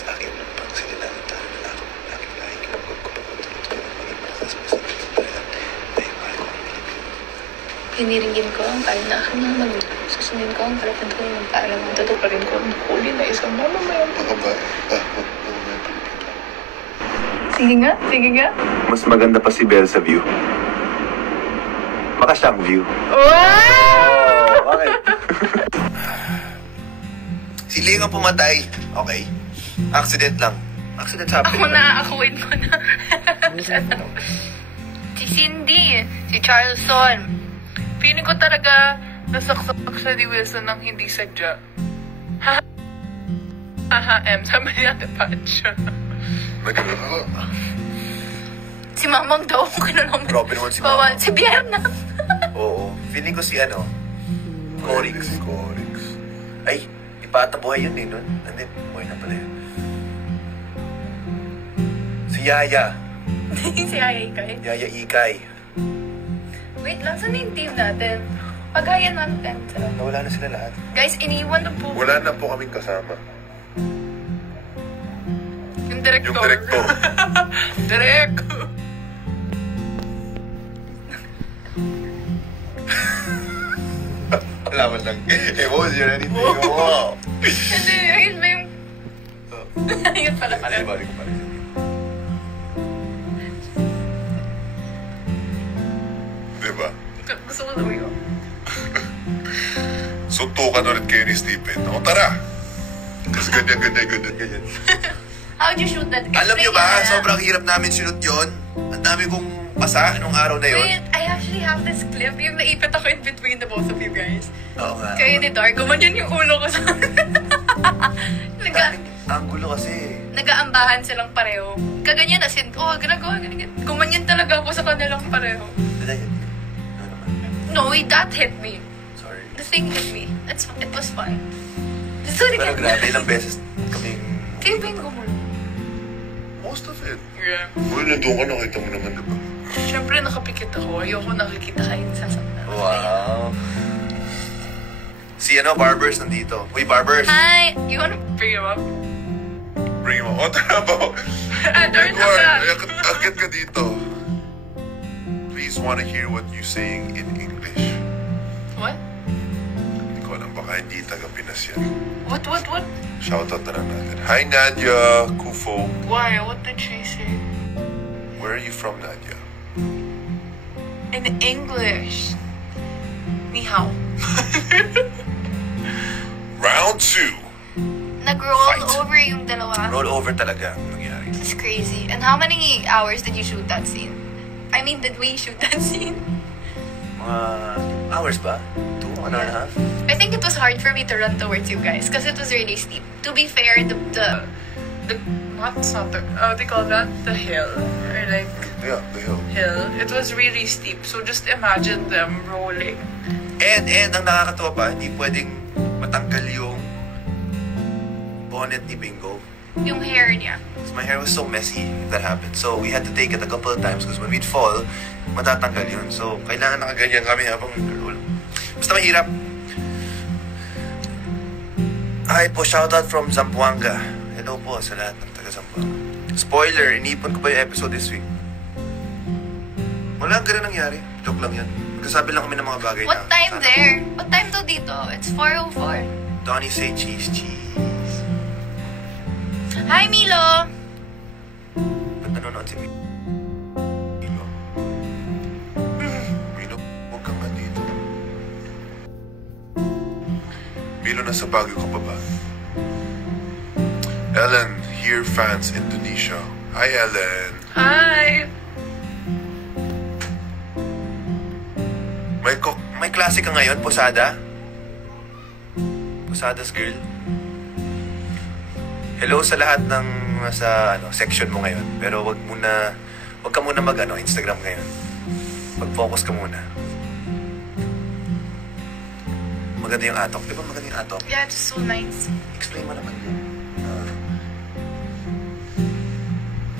sa akin pang sinilanta na ako aking lahing magkukupagod ko ng maging malakas magsalita talaga dahil mahal ko ang Pilipino. Hiniringin ko ang payo na aking mga magulang. Susundin ko ang palapad ko ng paalam at tutuparin ko ang huli na isang mamamayang Pagkabae, mamamayang Pilipino. Sige nga. Mas maganda pa si Belle sa view. Makasyang view. Wow! Okay. Si Ling ang pumatay. Okay. Accident lang. Accident happened. Akuin ko na. Si Cindy, si Charleston. Feeling ko talaga nasaksak siya ni Wilson ng hindi sadya. M, sabi niya na patch. Si Mamang daw, kinulong. Grabe naman si Mamang. Si Biam na. Oo. Feeling ko si Corix. Ay, ipatabuhay yun eh, nun. Hindi, buhay na pala yun. Si Yaya. Si Yaya Ikay. Yaya Ikay. Wait lang, saan yung team natin? Pagayan natin. Nawala na sila lahat. Guys, iniwan na po. Wala na po kaming kasama. Yung director. Yung director. Direk! Alaman lang. Emotion, anything. Wow. Hindi, ayun ba yung... Ayun pala. Balik ko pala. Diba? Gusto ko daw yun. Suntukan ulit kayo ni Stephen. O, tara! Kasi ganyan. How'd you shoot that? Alam nyo ba, sobrang hirap namin sinut yun. Ang dami kong pasa nung araw na yun. Wait, I actually have this clip. Yung naipit ako in between the both of you guys. Oo nga. Kayo ni Dar, gumanyan yung ulo ko sa... Angulo kasi. Nag-aambahan silang pareho. Kaganyan as in, ginagawa, ganyan. Gumanyan talaga ako sa kanilang pareho. No, that hit me. Sorry. The thing hit me. It was fun. Gusto rin Pero grabe, ilang beses kaming... Kayo ba yung gumulo? Most of it. Yeah. Uy, nandun ka, nakita mo naman, diba? Siyempre, nakapikit ako. Ayoko nakikita kayong sasaktan. Wow. Si Barbers nandito. Uy, Barbers! Hi! You wanna bring him up? Bring mo. O, tara ba? Edward, Akit ka dito. Please wanna hear what you're saying in English. What? Hindi ko alam, baka hindi taga Pinas yan. What? Shoutout na lang natin. Hi, Nadia, Kufo. Why? What did she say? Where are you from, Nadia? In English. Ni hao. Round 2. Nag-roll Fight. over yung dalawa. Roll over talaga ang nangyari. It's crazy. And how many hours did you shoot that scene? I mean, did we shoot that scene? Mga hours ba? 2, 1 and a half? I think it was hard for me to run towards you guys because it was really steep. To be fair, the what's not the they call that the hill or like Yeah, the hill. It was really steep. So just imagine them rolling. And ang nakakatawa pa, hindi pwedeng matanggal yung bonnet ni Bingo. Yung hair niya. My hair was so messy if that happened. So we had to take it a couple of times because when we'd fall, matatanggal yun. So kailangan nakaganyan kami habang roll. Basta mahirap. Hi po, shoutout from Zamboanga. Hello po sa lahat ng taga Zamboanga. Spoiler, inipon ko pa yung episode this week. Wala ganun nangyari. Joke lang yun. Nagkasabi lang kami ng mga bagay What na... time there? What time to dito? It's 4:04. Donnie say cheese. Hi, Milo! Ba't nanonood si Milo? Milo, huwag kang nandito. Milo, nasa Baguio ka pa ba? Ellen, here fans Indonesia. Hi, Ellen. Hi! May klase ka ngayon, Posada? Posada's girl? Hello sa lahat ng nasa section mo ngayon. Pero wag ka muna Instagram ngayon. Mag-focus ka muna. Maganda yung atok. Di ba maganda yung atok? Yeah, it's so nice. Explain mo naman yun.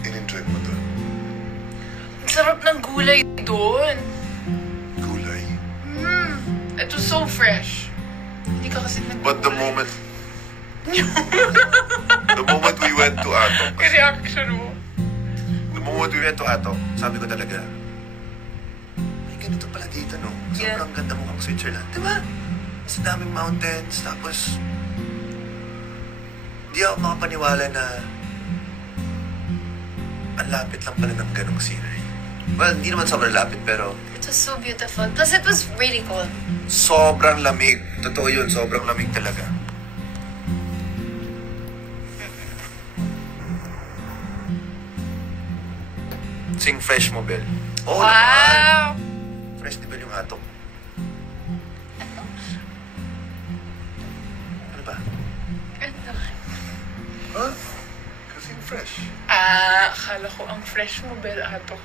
In-enjoy mo doon. Ang sarap ng gulay doon. Gulay. It was so fresh. Hindi ka kasi But the moment we went kwento ato, sabi ko talaga, ay, ganito pala dito, no? Sobrang ganda mo kang Switzerland. Diba? Sa daming mountains, tapos, di ako makapaniwala na ang lapit lang pala ng ganong scenery. Well, hindi naman sobrang lapit, pero It was so beautiful. Plus, it was really cold. sobrang lamig. Totoo yun, sobrang lamig talaga. Sing fresh mo, Bel. Oo naman. Wow! Fresh ni Bel yung atok. Ano ba? Ano? Huh? Kasing fresh. Akala ko ang fresh mo, Bel Ato.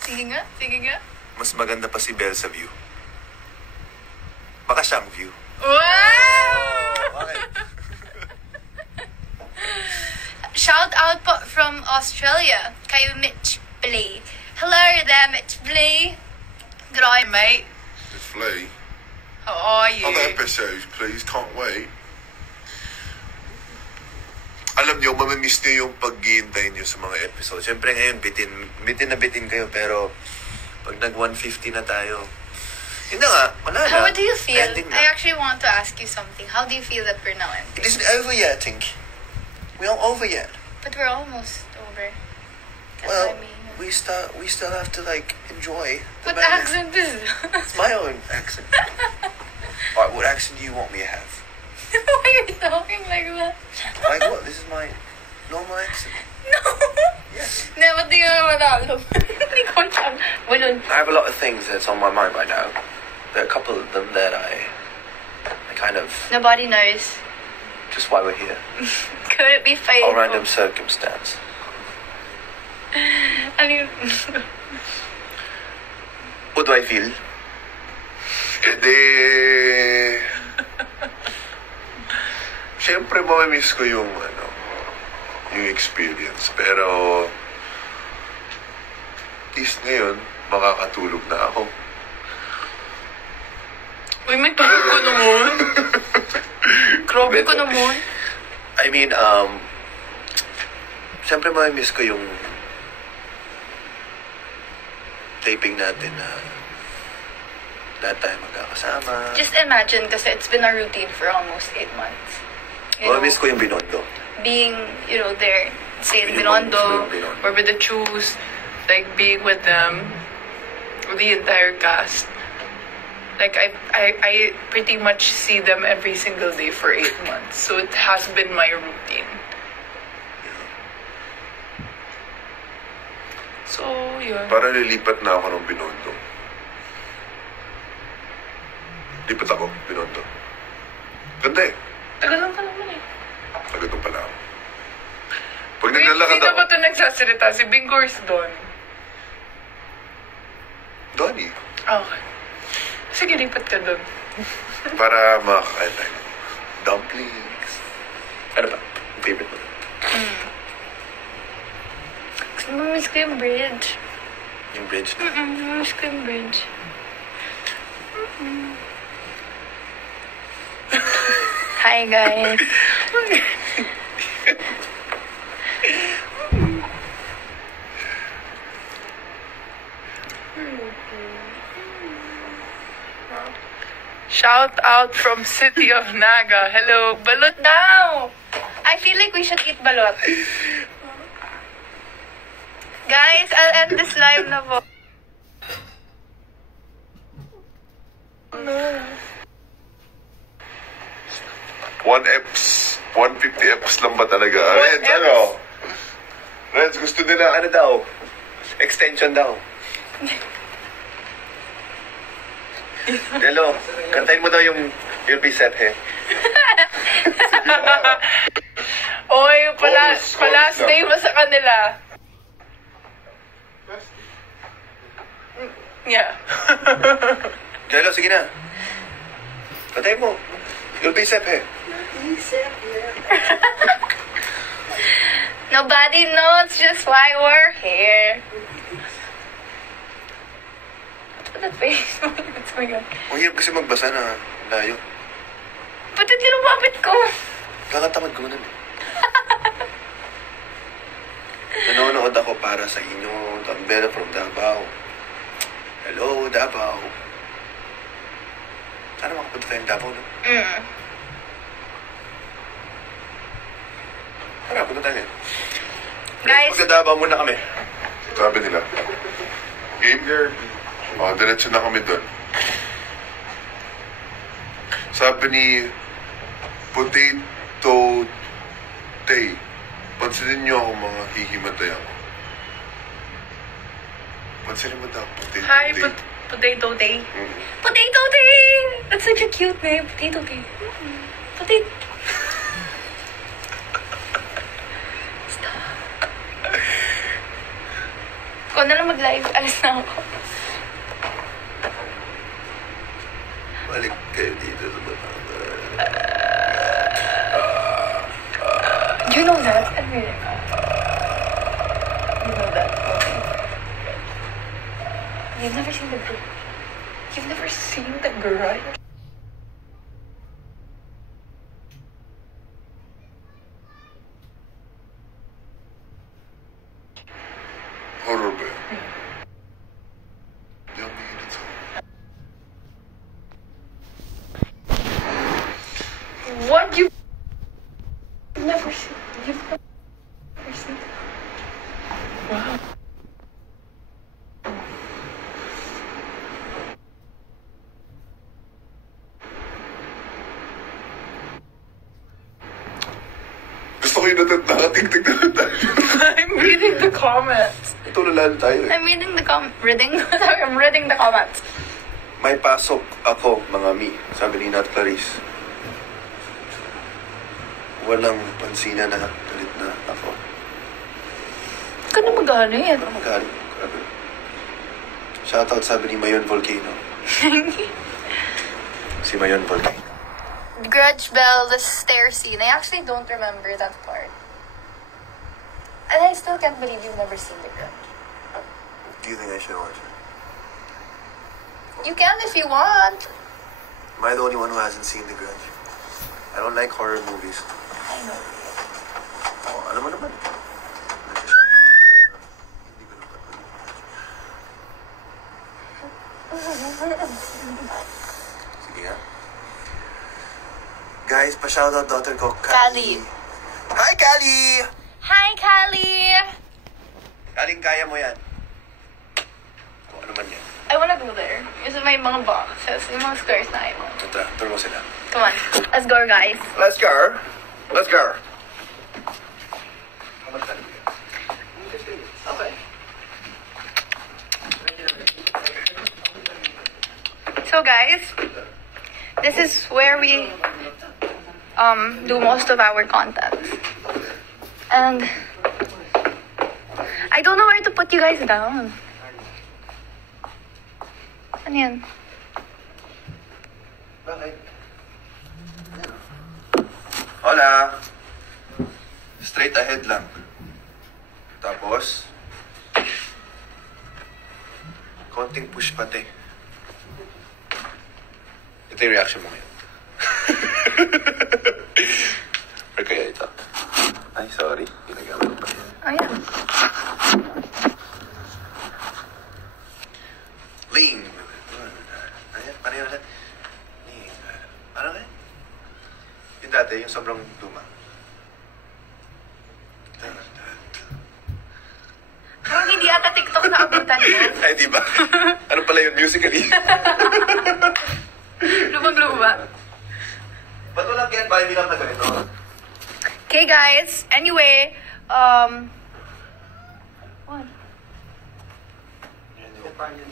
Sige nga, sige nga. Mas maganda pa si Bel sa view. Baka siyang view. Wow! Okay. Shout out po from Australia, kay Mitch Blay. Hello there, Mitch Blay. Good eye, mate. It's Flea. How are you? Other episodes, please. Can't wait. Alam niyo, mamimiss niyo yung pag-iintay niyo sa mga episodes. Siyempre ngayon, bitin na bitin kayo, pero pag nag-150 na tayo, yun na nga, wala na. How do you feel? Ending na. I actually want to ask you something. How do you feel that we're now It ending? isn't over yet, I think. We're not over yet. But we're almost over. That's Well, what I mean. we still have to, like, enjoy. the What moment. accent is that? It's my own accent. Alright, what accent do you want me to have? Why are you talking like that? Like what? This is my normal accent. No! Yes. Never think about that. Hindi ko alam. Walun. I have a lot of things that's on my mind right now. There are a couple of them that I kind of, Nobody knows. just why we're here. Could it be fate? A random circumstance. Ano yun? What do I feel? Edi... Siyempre, mamimiss ko yung, yung experience. Pero, at least ngayon, makakatulog na ako. Uy, may tulog ko naman. Grabe ko naman. I mean, siyempre mamimiss ko yung taping natin na lahat tayo magkakasama. Just imagine, kasi it's been a routine for almost 8 months. You know, Mamimiss ko yung Binondo. being, there, say in Binondo. Binondo. Or with the choose, like being with them, with the entire cast. Like I pretty much see them every single day for 8 months. So it has been my routine. So, yun. Para lilipat na ako ng Binondo. Lipat ako, Binondo. Ganda eh. Tagal lang ka naman eh. Agad nung pala ako. Pag Wait, naglalakad hindi na ako, ba ito nagsasalita? Si Bingor's doon. Donnie, Okay. Sige, lipat ka doon. para makakain tayo. Dumplings. Ano ba? Favorite mo? Mamiss ko yung bridge. Yung bridge na. Mamiss ko yung bridge. Hi, guys. Shout out from City of Naga. Hello, balot daw. I feel like we should eat balot. Guys, I'll end this live na po. One eps, 150 eps lang ba talaga? Reds, eps? ano? Reds, gusto nila, Ano daw? Extension daw. Hello, kantayin mo daw yung You'll Be Set He. Oy, Chorus palas lang. day mo sa kanila. Yeah. Jello, sige na. Kantayin mo. You'll Be Set He. Nobody knows just why we're here. What's that face? What's going on? Ang hirap kasi magbasa na layo. Ba't hindi lumapit ko? Kakatamad ko nun. Nanonood ako para sa inyo. Don Bella from Davao. Hello, Davao. Sana makapunta tayong Davao, no? Tara, punta tayo. Guys. Magka-Davao muna kami. Sabi nila. Game? Diretso na kami doon. Sabi ni Potato Tay, pansinin niyo ako mga hihimatay ako. Pansinin mo daw, Potato Hi, Tay. Potato Day. Potato Day! That's such a cute name. Potato Day. Potato. Stop. Kung na lang mag-live, alis na ako. Balik kayo dito sa Batangas. You know that? I mean, you know that. Okay. You've never seen the girl. You've never seen the girl? Horror ba yun? Hindi ako mahilig sa What? You've never seen. You've never seen. Wow. Gusto ko yung nakatingtig na tayo. I'm reading the comments. Tululan tayo eh. I'm reading the reading. Sorry, I'm reading the comments. May pasok ako, mga mi. Sabi ni Nat Clarice. Walang pansinan na galit na ako. Huwag ka na magalit. Ano magaling? Grabe. Shoutout sabi ni Mayon Volcano. Si Mayon Volcano. Grudge Bell, the stair scene. I actually don't remember that part. And I still can't believe you've never seen The Grudge. Do you think I should watch it? You can if you want. Am I the only one who hasn't seen The Grudge? I don't like horror movies. I know. Oh, alam mo naman. Sige nga. Guys, pa-shoutout daughter ko, Kali. Hi, Kali! Hi, Kali! Kaling kaya mo yan. Kung ano man yan. I wanna go there. Kasi may mga boxes, yung mga squares na I want. Tara, turo mo sila. Come on. Let's go, guys. Let's go. Let's go. Okay. So, guys, this is where we do most of our content. And I don't know where to put you guys down. Ano yan? Bakit? Hola! Straight ahead lang. Tapos, konting push pati. Ito yung reaction mo ngayon. Or kaya ito. Ay, sorry. Ginagamit ko pa yan. Ayan. Lean. Ayan, paano yun ulit? Lean. Ano nga? Yung dati, yung sobrang luma. Parang hindi ata TikTok na abutan mo. Ay, di ba? Ano pala yun, musically? Lumang-luma. Ba't walang get by me lang na ganito? Okay, guys. Anyway, what?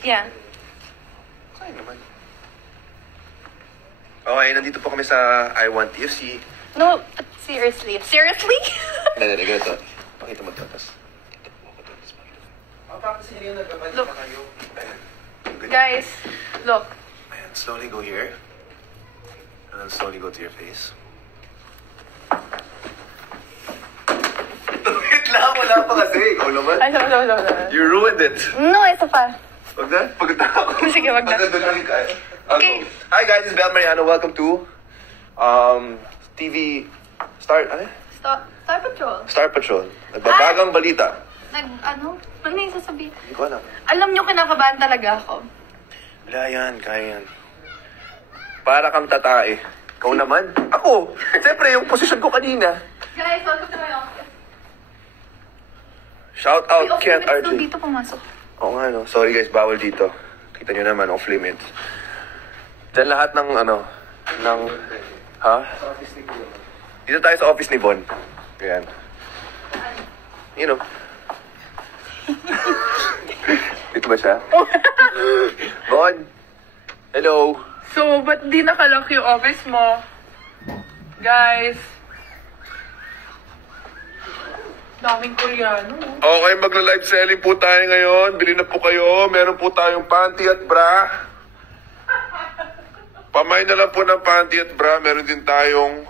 Yeah. Kaya naman. Okay, nandito po kami sa I Want TFC. No, but seriously. Seriously? Hindi, ganito. Pakita mo ito, tapos... Look. Ayan. Guys, look. Ayan, slowly go here. And then slowly go to your face. Wait lang, wala pa kasi. Ikaw naman. Ay, no. You ruined it. No, ito pa. Wag na? Pagod na ako. Sige, wag na. Hanggang doon lang kaya. Okay. Hi guys, it's Bel Mariano. Welcome to TV... Ano? Star Patrol. Star Patrol. Nagbabagang balita. Ano yung sasabihin? Hindi ko alam. Alam niyo, kinakabahan talaga ako. Wala yan, kaya yan. Para kang tatae. Ikaw naman? Ako! Siyempre, yung posisyon ko kanina. Guys, welcome to my office. Shout out, Kiat Off-limits RJ. daw dito pumasok. Oo nga, no. Sorry guys, bawal dito. Kita nyo naman, off limits. Diyan lahat ng, Ha? Dito tayo sa office ni Bon. Ayan. You know. Dito ba siya? Bon! Hello! So, ba't di nakalock yung office mo? Guys. Daming Koreano. Okay, magla-live selling po tayo ngayon. Bili na po kayo. Meron po tayong panty at bra. Pamay na lang po ng panty at bra. Meron din tayong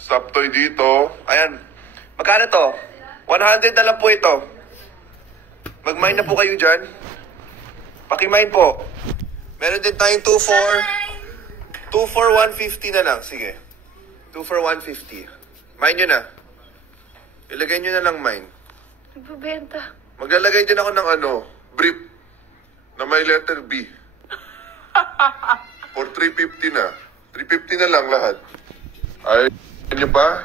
saptoy dito. Ayan. Magkano to? 100 na lang po ito. Mag-mine na po kayo dyan. Paki-mine po. Meron din tayong 2 for 150 na lang. Sige. 2 for 150. Mine nyo na. Ilagay nyo na lang mine. Nagbabenta. Maglalagay din ako ng Brief. Na may letter B. For 350 na. 350 na lang lahat. Ay, nyo pa?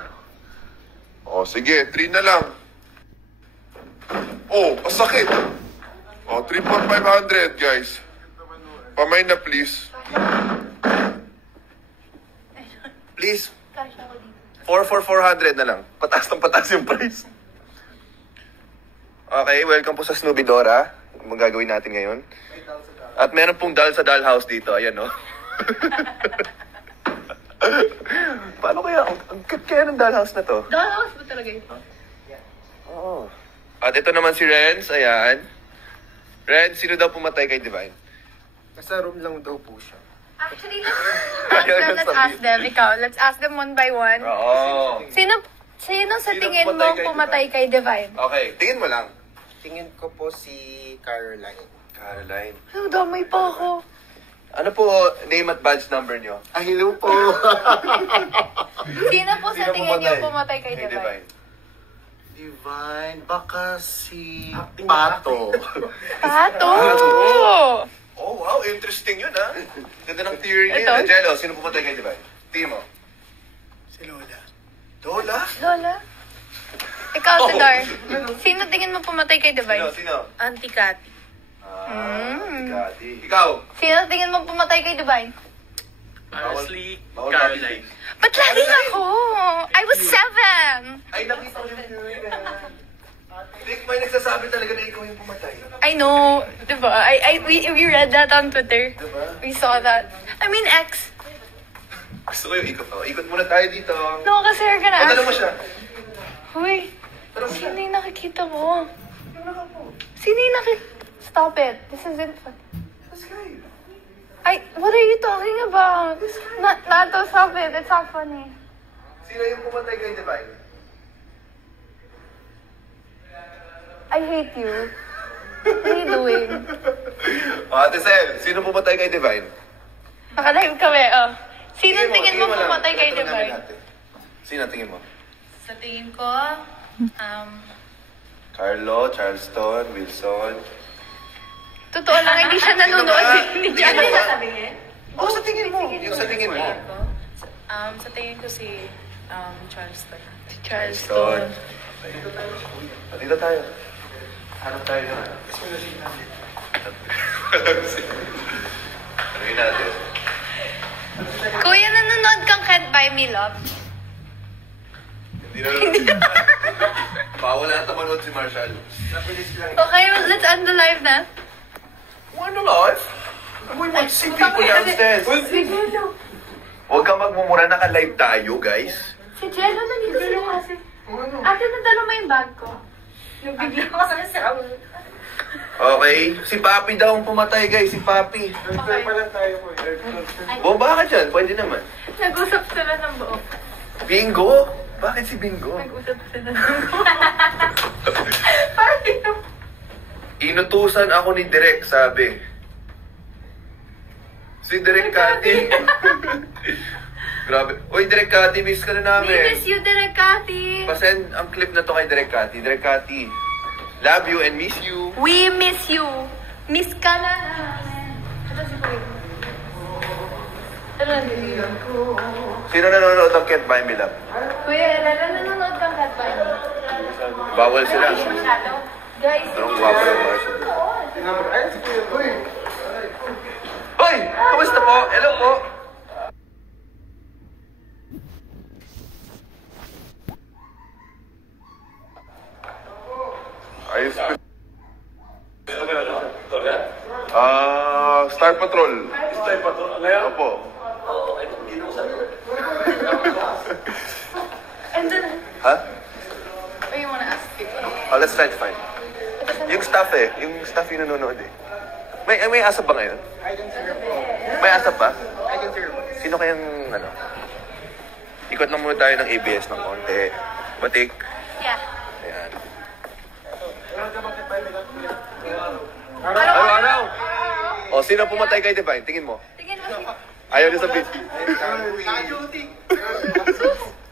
O, sige. 3 na lang. Oh, masakit. O, 3 for 500, guys. Pamay na, please. Please. Cash ako dito. 4 for 400 na lang. Pataas ng pataas yung price. Okay, welcome po sa Snoopy Dora. Ang gagawin natin ngayon. At meron pong dal sa dollhouse dito. Ayan, no? Paano kaya? Ang cute kaya ng dollhouse na to. Dollhouse ba talaga ito? Oo. At ito naman si Renz. Ayan. Renz, sino daw pumatay kay Divine? Nasa room lang daw po siya. Actually, let's ask them. Ikaw, let's ask them one by one. Oo. Sino sa Sino tingin pumatay mo kay pumatay kay Divine? Okay, tingin mo lang. Tingin ko po si Caroline. Caroline. Ano, damay pa ako. Ano po name at badge number nyo? Ah, hello po! Sino po sa tingin niyo pumatay kay Divine? Divine, baka si Pato. Pato! Oh, wow. Interesting yun, ha? Ganda ng theory Ito? niya. Jello, sino pumatay kay Divine? Tingin mo. Si Lola. Lola? Lola? Ikaw, Oh. Sidar. Sino tingin mo pumatay kay Divine? Sino? Auntie Cathy. Kati. Ikaw? Sino tingin mo pumatay kay Divine? Honestly, Bawal Caroline. Ba't lagi ako? I was 7! Ay, nakita ko yung theory na yan. Dick, may nagsasabi talaga na ikaw yung pumatay. I know, diba? We read that on Twitter. Diba? We saw that. I mean, X. Gusto ko yung ikot. Oh, ikot muna tayo dito. No, kasi you're gonna Tanong mo ask. siya. Huy, sino yung nakikita mo? Sino yung Stop it. This isn't fun. This guy. What are you talking about? Nato, stop it. It's not funny. Sino yung pumatay kay Divine? I hate you. What are you doing? Ate Sel, sino pumatay kay Divine? Nakalive kami, oh. Sino Tingin tingin mo lang. pumatay kay Tatanungin Divine? natin. Sino tingin mo? Sa tingin ko, Carlo, Charleston, Wilson. Totoo lang, hindi siya nanonood. Hindi niya Tingin mo ba? sabihin? Oo, sa tingin mo. Yung sa tingin mo. Sa tingin ko si Charleston. Charleston. Dito tayo. Hanap tayo na. Tanungin natin. Kuya, nanonood kang Can't Buy Me Love? Hindi na. Bawal na manood si Marshall. Okay, let's end the live na. What the life? We want to see people downstairs. Huwag ka magmumura, naka-live tayo, guys. Si Jello nandito sila kasi. Ate, nadalo mo yung bag ko. Bigla ko sa Raul. Okay, si Papi daw ang pumatay, guys. Si Papi. Nag-try pa lang tayo po. Bomba ka dyan, pwede naman. Nag-usap sila ng buo. Bingo? Bakit si Bingo? Nag-usap sila ng buo. Parang yun. Inutusan ako ni Direk, sabi. Si Direk Cathy. Grabe. Uy, Direk Cathy, miss ka na namin. We miss you, Direk Cathy. Pasend ang clip na to kay Direk Cathy. Direk Cathy, love you and miss you. We miss you. Miss ka na namin. Ito si Kuya. Sino nanonood ng Can't Buy Me Love? Kuya, nanonood kang Cat Bunny. Bawal sila. Guys, Anong guwapo ng Marshall? Hoy! Kamusta po? Hello po! Ayos ko. Star Patrol. Star Patrol. Ngayon? Opo. And then, Ha? or you wanna ask people? Oh, let's try to find. Yung staff yung staff yung nanonood eh. May asap ba ngayon? May asap ba? Sino kayang, ikot lang muna tayo ng ABS ng konti. Batik. Yeah. Ayan. Araw-araw! O, sino pumatay kay Divine? Tingin mo. Tingin mo si... Ayaw niya sabihin.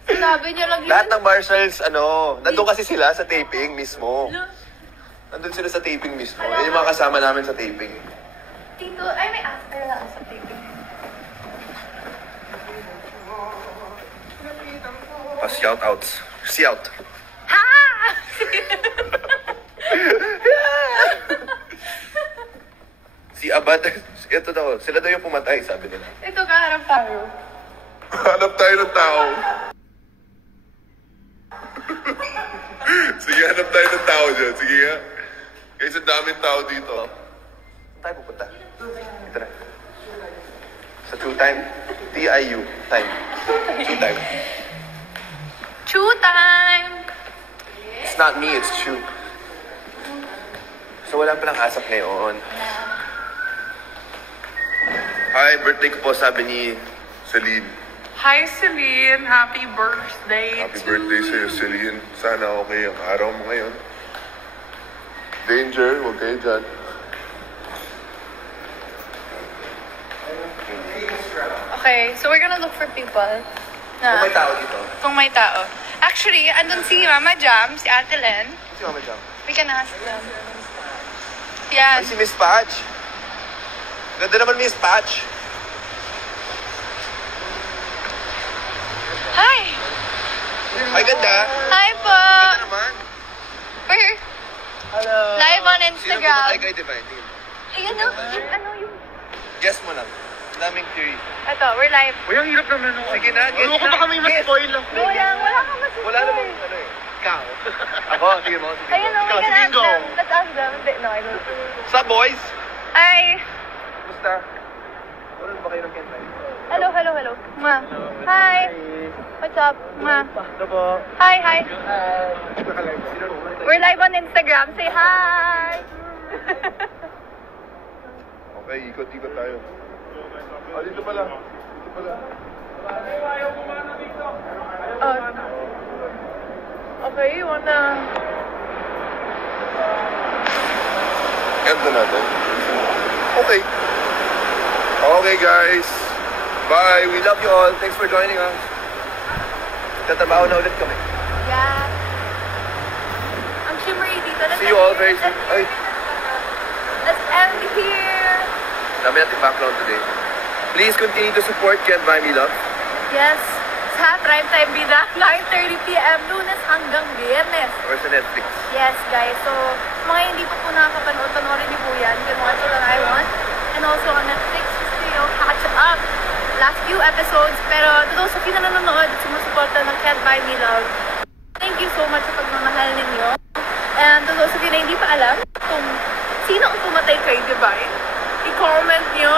Sabi niya lang yun. Lahat ng marshals, nandun kasi sila sa taping mismo. Nandun sila sa taping mismo. Yan yung mga kasama namin sa taping. Tito, ay may after lang sa taping. Pa-shoutouts. Shout. Ha! Si Abad, ito daw, sila daw yung pumatay, sabi nila. Ito kaharap tayo. Hanap tayo ng tao. Sige, hanap tayo ng tao dyan. Sige nga. Kasi ang daming tao dito. Saan tayo pupunta? Ito na. Sa True Time. TIU. Time. True Time. True time! It's not me, it's True. So wala palang asap ngayon. Hi, birthday ko po, sabi ni Celine. Hi, Celine. Happy birthday Happy birthday sa'yo, Celine. Sana okay ang araw mo ngayon. Danger, huwag kayo dyan. Okay, so we're gonna look for people. Kung may tao dito. Kung may tao. Actually, andun si Mama Jam, si Ate Len. Si Mama Jam. We can ask them. Ay, Yan. si Miss Patch. Ganda naman, Miss Patch. Hi! Ay, ganda. Hi po! Ganda naman. We're live on Sino Instagram. pumatay kay Divine? Tingin mo. Ayun na, ano yung... Guess mo lang. Daming theory. Ito, we're live. Uy, ang hirap naman nung... Sige na, guess Ano ko na. ba kami mas-spoil? Wala kang masasay. Wala namang Ikaw. Ako, sige mo. Ayun na, we Ikaw, can sige, ask go. them. Let's ask them. No, I don't. Sa boys? Hi! Kumusta? Wala ba kayo ng Kentay? Hello, hello, hello. Ma. Hi! What's up? Ma. Ano po? Hi, hi. We're live on Instagram. Say hi! Okay, ikot-ikot tayo. Ah, dito pala. Dito pala. Okay, you wanna... Ganda natin. Okay. Okay, guys. Bye! We love you all. Thanks for joining us. Tatrabaho na ulit kami. Yeah. Ang shimmery dito. Let's See you all very soon. Ay, Let's end here. dami natin background today. Please continue to support Can't Buy Me Love. Yes. Sa Prime Time Bida, 9:30 p.m. Lunes hanggang Biyernes. Or sa Netflix. Yes, guys. So, mga hindi pa po nakakapanood, panoorin niyo po yan. You can watch it on I Want. And also on Netflix, just to catch up. Last few episodes. Pero to those of you na nanonood, sumusuporta ng Can't Buy Me Love, thank you so much sa pagmamahal ninyo. And to those of you na hindi pa alam kung sino ang pumatay kay Divine, i-comment nyo,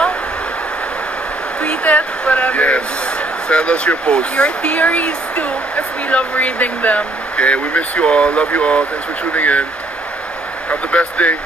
tweet it, whatever. Yes. Send us your posts. Your theories too, because we love reading them. Okay, we miss you all. Love you all. Thanks for tuning in. Have the best day.